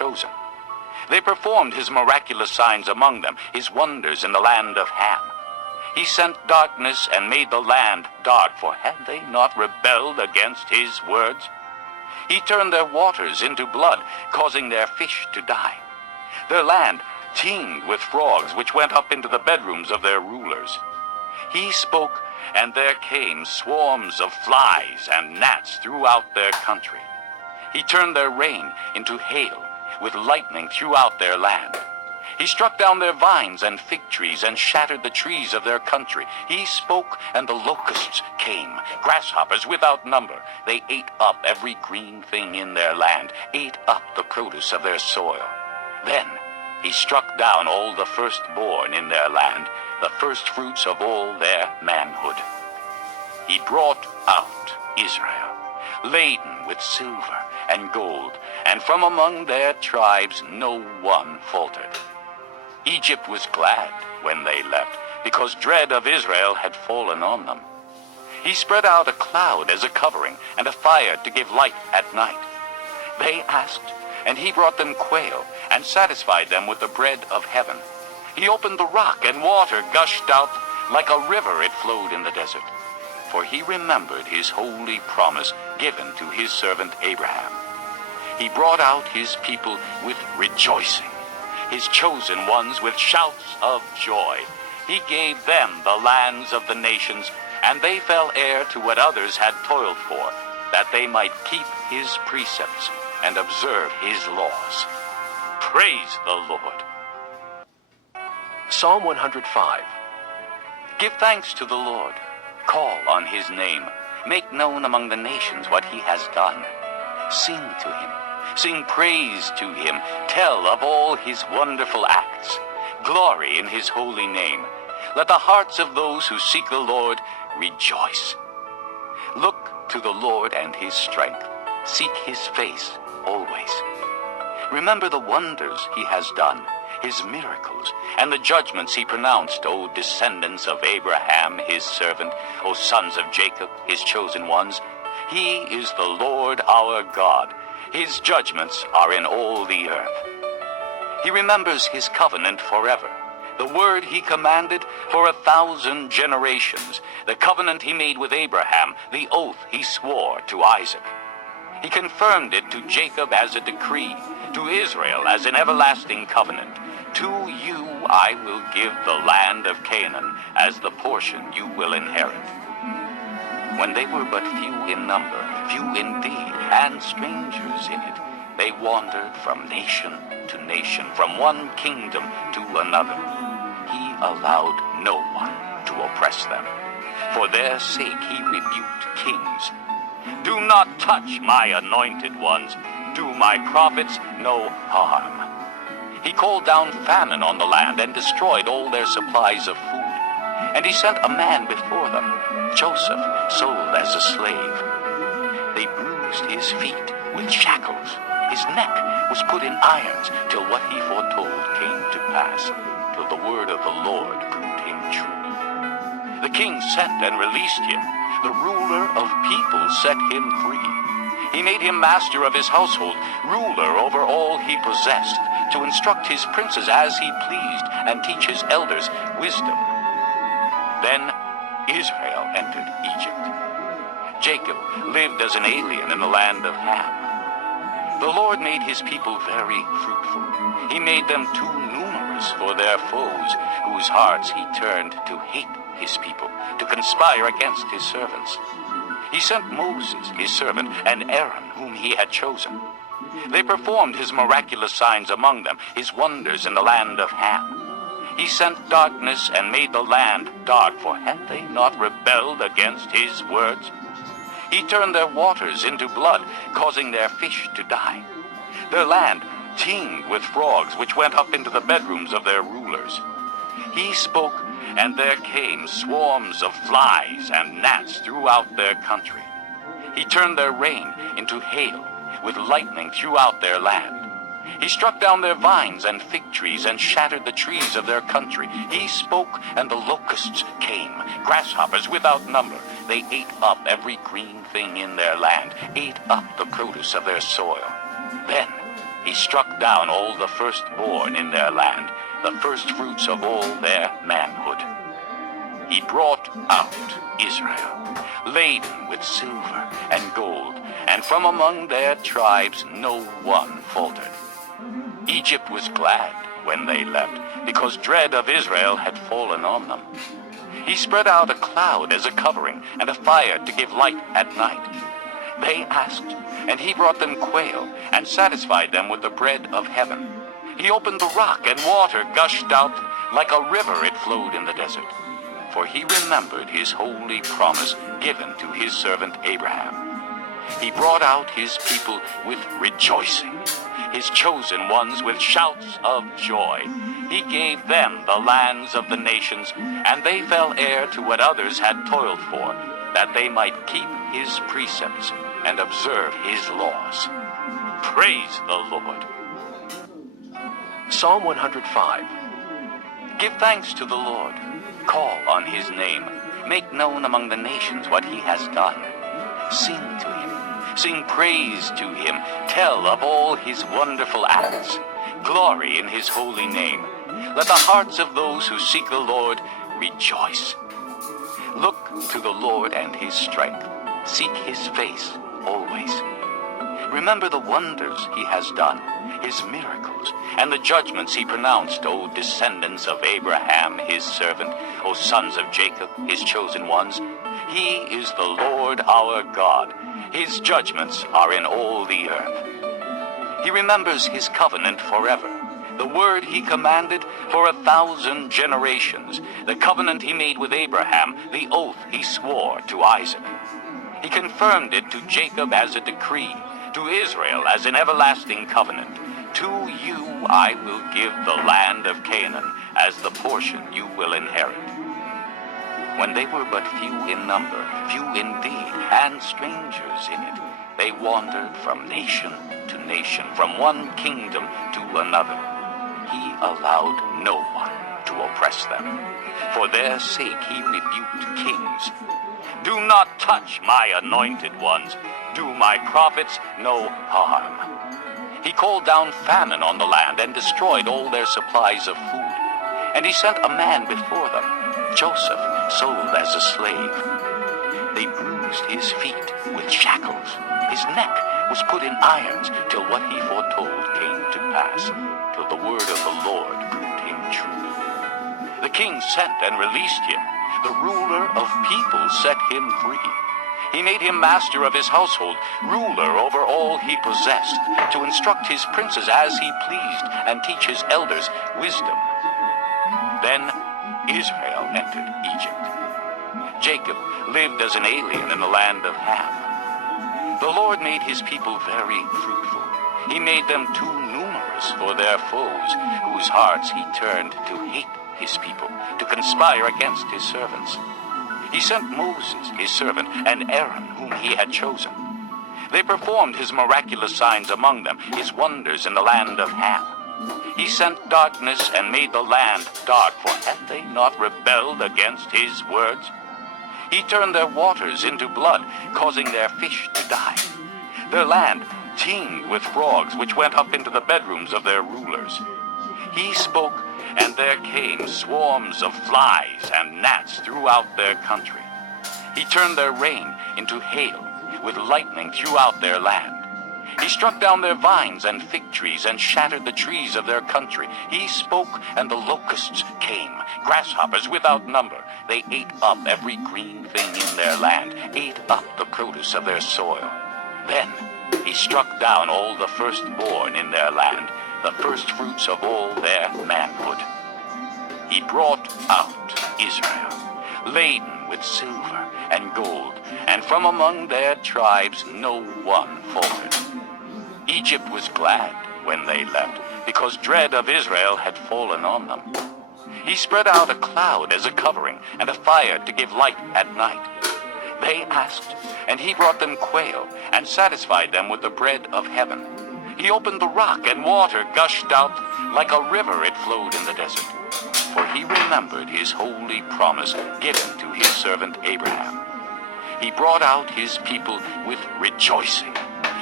chosen. They performed his miraculous signs among them, his wonders in the land of Ham. He sent darkness and made the land dark, for had they not rebelled against his words? He turned their waters into blood, causing their fish to die. Their land teemed with frogs, which went up into the bedrooms of their rulers. He spoke, and there came swarms of flies and gnats throughout their country. He turned their rain into hail, with lightning throughout their land. He struck down their vines and fig trees and shattered the trees of their country. He spoke, and the locusts came, grasshoppers without number. They ate up every green thing in their land, ate up the produce of their soil. Then he struck down all the firstborn in their land, the firstfruits of all their manhood. He brought out Israel, laden with silver and gold, and from among their tribes no one faltered. Egypt was glad when they left, because dread of Israel had fallen on them. He spread out a cloud as a covering, and a fire to give light at night. They asked, and he brought them quail, and satisfied them with the bread of heaven. He opened the rock, and water gushed out like a river. It flowed in the desert. For he remembered his holy promise given to his servant Abraham. He brought out his people with rejoicing, his chosen ones with shouts of joy. He gave them the lands of the nations, and they fell heir to what others had toiled for, that they might keep his precepts and observe his laws. Praise the Lord. Psalm 105. Give thanks to the Lord. Call on his name. Make known among the nations what he has done. Sing to him. Sing praise to him. Tell of all his wonderful acts. Glory in his holy name. Let the hearts of those who seek the Lord rejoice. Look to the Lord and his strength. Seek his face always. Remember the wonders he has done, his miracles, and the judgments he pronounced, O descendants of Abraham, his servant, O sons of Jacob, his chosen ones. He is the Lord our God. His judgments are in all the earth. He remembers his covenant forever, the word he commanded for 1,000 generations, the covenant he made with Abraham, the oath he swore to Isaac. He confirmed it to Jacob as a decree, to Israel as an everlasting covenant. To you I will give the land of Canaan as the portion you will inherit. When they were but few in number, few indeed, and strangers in it, they wandered from nation to nation, from one kingdom to another. He allowed no one to oppress them. For their sake he rebuked kings. Do not touch my anointed ones. Do my prophets no harm. He called down famine on the land and destroyed all their supplies of food. And he sent a man before them, Joseph, sold as a slave. They bruised his feet with shackles. His neck was put in irons, till what he foretold came to pass, till the word of the Lord proved him true. The king sent and released him. The ruler of people set him free. He made him master of his household, ruler over all he possessed, to instruct his princes as he pleased, and teach his elders wisdom. Then Israel entered Egypt. Jacob lived as an alien in the land of Ham. The Lord made his people very fruitful. He made them too numerous for their foes, whose hearts he turned to hate his people, to conspire against his servants. He sent Moses, his servant, and Aaron, whom he had chosen. They performed his miraculous signs among them, his wonders in the land of Ham. He sent darkness and made the land dark, for had they not rebelled against his words? He turned their waters into blood, causing their fish to die. Their land teemed with frogs, which went up into the bedrooms of their rulers. He spoke, and there came swarms of flies and gnats throughout their country. He turned their rain into hail, with lightning throughout their land. He struck down their vines and fig trees and shattered the trees of their country. He spoke, and the locusts came, grasshoppers without number. They ate up every green thing in their land, ate up the produce of their soil. Then he struck down all the firstborn in their land, the firstfruits of all their manhood. He brought out Israel, laden with silver and gold, and from among their tribes no one faltered. Egypt was glad when they left, because dread of Israel had fallen on them. He spread out a cloud as a covering, and a fire to give light at night. They asked, and he brought them quail, and satisfied them with the bread of heaven. He opened the rock, and water gushed out. Like a river it flowed in the desert. For he remembered his holy promise given to his servant Abraham. He brought out his people with rejoicing, his chosen ones with shouts of joy. He gave them the lands of the nations, and they fell heir to what others had toiled for, that they might keep his precepts and observe his laws. Praise the Lord. Psalm 105. Give thanks to the Lord. Call on his name. Make known among the nations what he has done. Sing to him. Sing praise to him. Tell of all his wonderful acts. Glory in his holy name. Let the hearts of those who seek the Lord rejoice. Look to the Lord and his strength. Seek his face always. Remember the wonders he has done, his miracles, and the judgments he pronounced, O descendants of Abraham, his servant, O sons of Jacob, his chosen ones. He is the Lord our God. His judgments are in all the earth. He remembers his covenant forever, the word he commanded for 1,000 generations, the covenant he made with Abraham, the oath he swore to Isaac. He confirmed it to Jacob as a decree, to Israel as an everlasting covenant. To you I will give the land of Canaan as the portion you will inherit. When they were but few in number, few indeed, and strangers in it, they wandered from nation to nation, from one kingdom to another. He allowed no one to oppress them. For their sake he rebuked kings. Do not touch my anointed ones. Do my prophets no harm. He called down famine on the land and destroyed all their supplies of food. And he sent a man before them, Joseph, sold as a slave. They bruised his feet with shackles. His neck was put in irons till what he foretold came to pass, till the word of the Lord proved him true. The king sent and released him. The ruler of people set him free. He made him master of his household, ruler over all he possessed, to instruct his princes as he pleased, and teach his elders wisdom. Then Israel entered Egypt. Jacob lived as an alien in the land of Ham. The Lord made his people very fruitful. He made them too numerous for their foes, whose hearts he turned to hate his people, to conspire against his servants. He sent Moses, his servant, and Aaron, whom he had chosen. They performed his miraculous signs among them, his wonders in the land of Ham. He sent darkness and made the land dark, for had they not rebelled against his words? He turned their waters into blood, causing their fish to die. Their land teemed with frogs, which went up into the bedrooms of their rulers. He spoke, and there came swarms of flies and gnats throughout their country. He turned their rain into hail, with lightning throughout their land. He struck down their vines and fig trees, and shattered the trees of their country. He spoke, and the locusts came, grasshoppers without number. They ate up every green thing in their land, ate up the produce of their soil. Then he struck down all the firstborn in their land, the firstfruits of all their manhood. He brought out Israel, laden with silver and gold, and from among their tribes no one faltered. Egypt was glad when they left, because dread of Israel had fallen on them. He spread out a cloud as a covering, and a fire to give light at night. They asked, and he brought them quail, and satisfied them with the bread of heaven. He opened the rock, and water gushed out. Like a river it flowed in the desert. For he remembered his holy promise given to his servant Abraham. He brought out his people with rejoicing,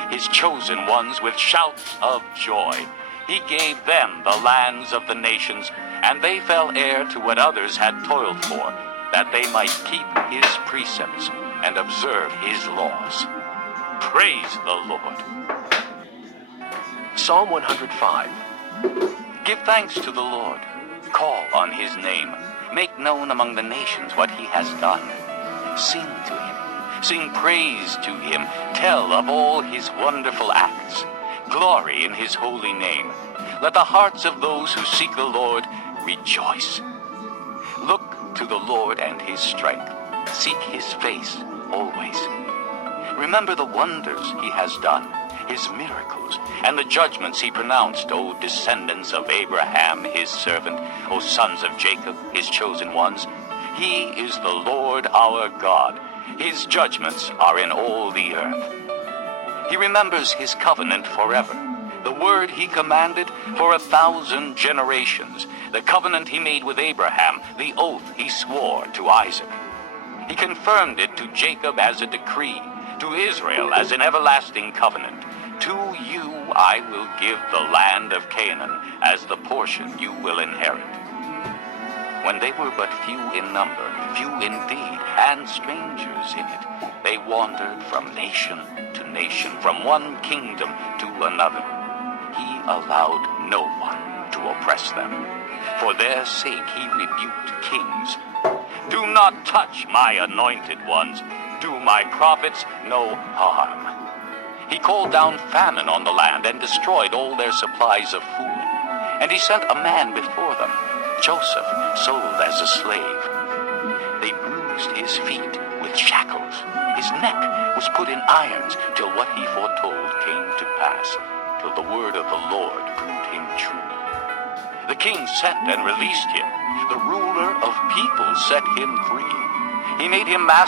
his chosen ones with shouts of joy. He gave them the lands of the nations, and they fell heir to what others had toiled for, that they might keep his precepts and observe his laws. Praise the Lord. Psalm 105. Give thanks to the Lord. Call on his name. Make known among the nations what he has done. Sing to him. Sing praise to him. Tell of all his wonderful acts. Glory in his holy name. Let the hearts of those who seek the Lord rejoice. Look to the Lord and his strength. Seek his face always. Remember the wonders he has done, his miracles, and the judgments he pronounced, O descendants of Abraham, his servant, O sons of Jacob, his chosen ones. He is the Lord our God. His judgments are in all the earth. He remembers his covenant forever, the word he commanded for 1,000 generations, the covenant he made with Abraham, the oath he swore to Isaac. He confirmed it to Jacob as a decree, to Israel as an everlasting covenant. To you I will give the land of Canaan as the portion you will inherit. When they were but few in number, few indeed, and strangers in it, they wandered from nation to nation, from one kingdom to another. He allowed no one to oppress them. For their sake he rebuked kings. Do not touch my anointed ones. Do my prophets no harm. He called down famine on the land and destroyed all their supplies of food. And he sent a man before them, Joseph, sold as a slave. They bruised his feet with shackles. His neck was put in irons till what he foretold came to pass, till the word of the Lord proved him true. The king sent and released him. The ruler of people set him free. He made him master